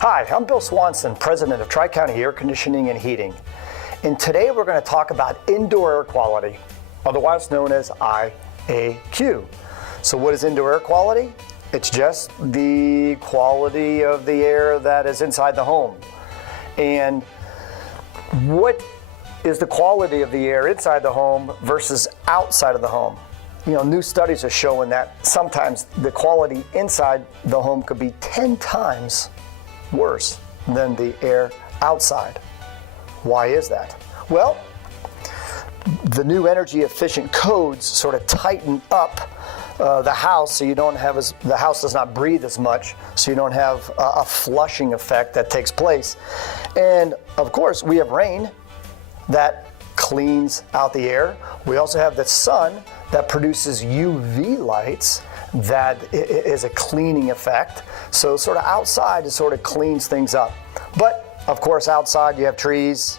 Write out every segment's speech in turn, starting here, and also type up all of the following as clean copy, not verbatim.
Hi, I'm Bill Swanson, president of Tri-County Air Conditioning and Heating. And today we're going to talk about indoor air quality, otherwise known as IAQ. So what is indoor air quality? It's just the quality of the air that is inside the home. And what is the quality of the air inside the home versus outside of the home? You know, new studies are showing that sometimes the quality inside the home could be 10 times worse than the air outside. Why is that? Well, the new energy efficient codes sort of tighten up the house so you don't have the house does not breathe as much, so you don't have a flushing effect that takes place. And of course, we have rain that cleans out the air. We also have the sun that produces UV lights that is a cleaning effect. So sort of outside it sort of cleans things up. But of course outside you have trees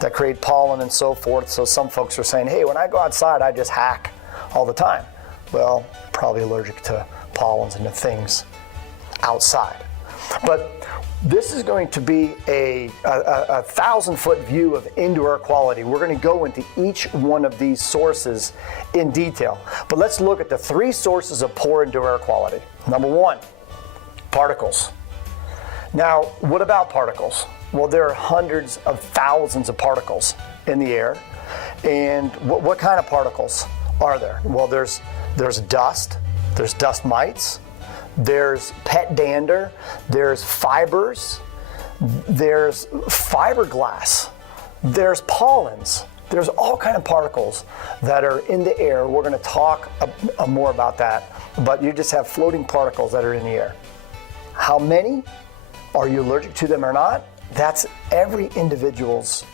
that create pollen and so forth. So some folks are saying, hey, when I go outside I just hack all the time. Well, probably allergic to pollens and the things outside. But this is going to be a 1,000-foot view of indoor air quality. We're going to go into each one of these sources in detail. But let's look at the three sources of poor indoor air quality. Number one, particles. Now, what about particles? Well, there are hundreds of thousands of particles in the air. And what kind of particles are there? Well, there's dust, there's dust mites, there's pet dander, there's fibers, there's fiberglass, there's pollens, there's all kind of particles that are in the air. We're going to talk more about that, but you just have floating particles that are in the air. How many? Are you allergic to them or not? That's every individual's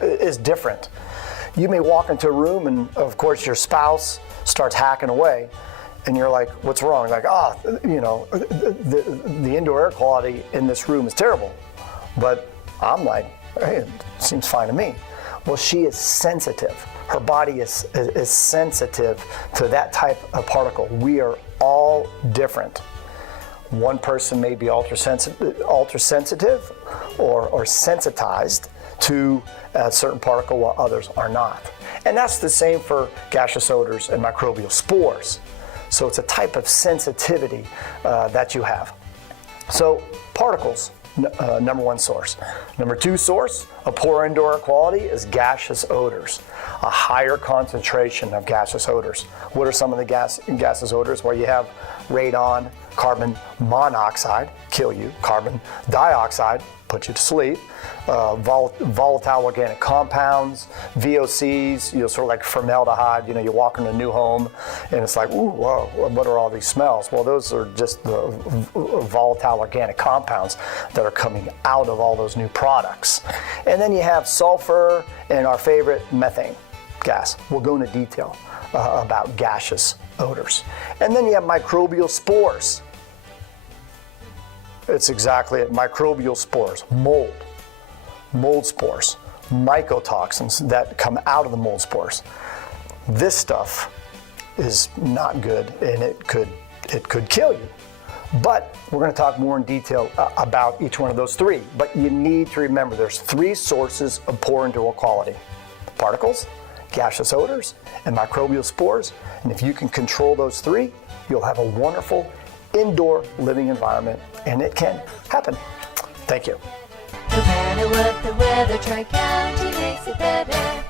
is different. You may walk into a room and of course your spouse starts hacking away. And you're like, what's wrong? Like, you know, the indoor air quality in this room is terrible. But I'm like, hey, it seems fine to me. Well, she is sensitive. Her body is sensitive to that type of particle. We are all different. One person may be ultra sensitive or sensitized to a certain particle while others are not. And that's the same for gaseous odors and microbial spores. So it's a type of sensitivity that you have. So particles, number one source. Number two source of poor indoor air quality is gaseous odors. A higher concentration of gaseous odors. What are some of the gaseous odors? Well, you have radon, carbon monoxide, kill you. Carbon dioxide, put you to sleep. Volatile organic compounds, VOCs, you know, sort of like formaldehyde. You know, you walk in a new home and it's like, ooh, whoa, what are all these smells? Well, those are just the volatile organic compounds that are coming out of all those new products. And then you have sulfur and our favorite, methane gas. We'll go into detail about gaseous odors. And then you have microbial spores. It's exactly it, microbial spores, mold spores, mycotoxins that come out of the mold spores. This stuff is not good and it could kill you. But we're going to talk more in detail about each one of those three. But you need to remember there's three sources of poor indoor quality: particles, gaseous odors, and microbial spores. And if you can control those three, you'll have a wonderful indoor living environment, and it can happen. Thank you. No matter what the weather, Tri-County makes it better.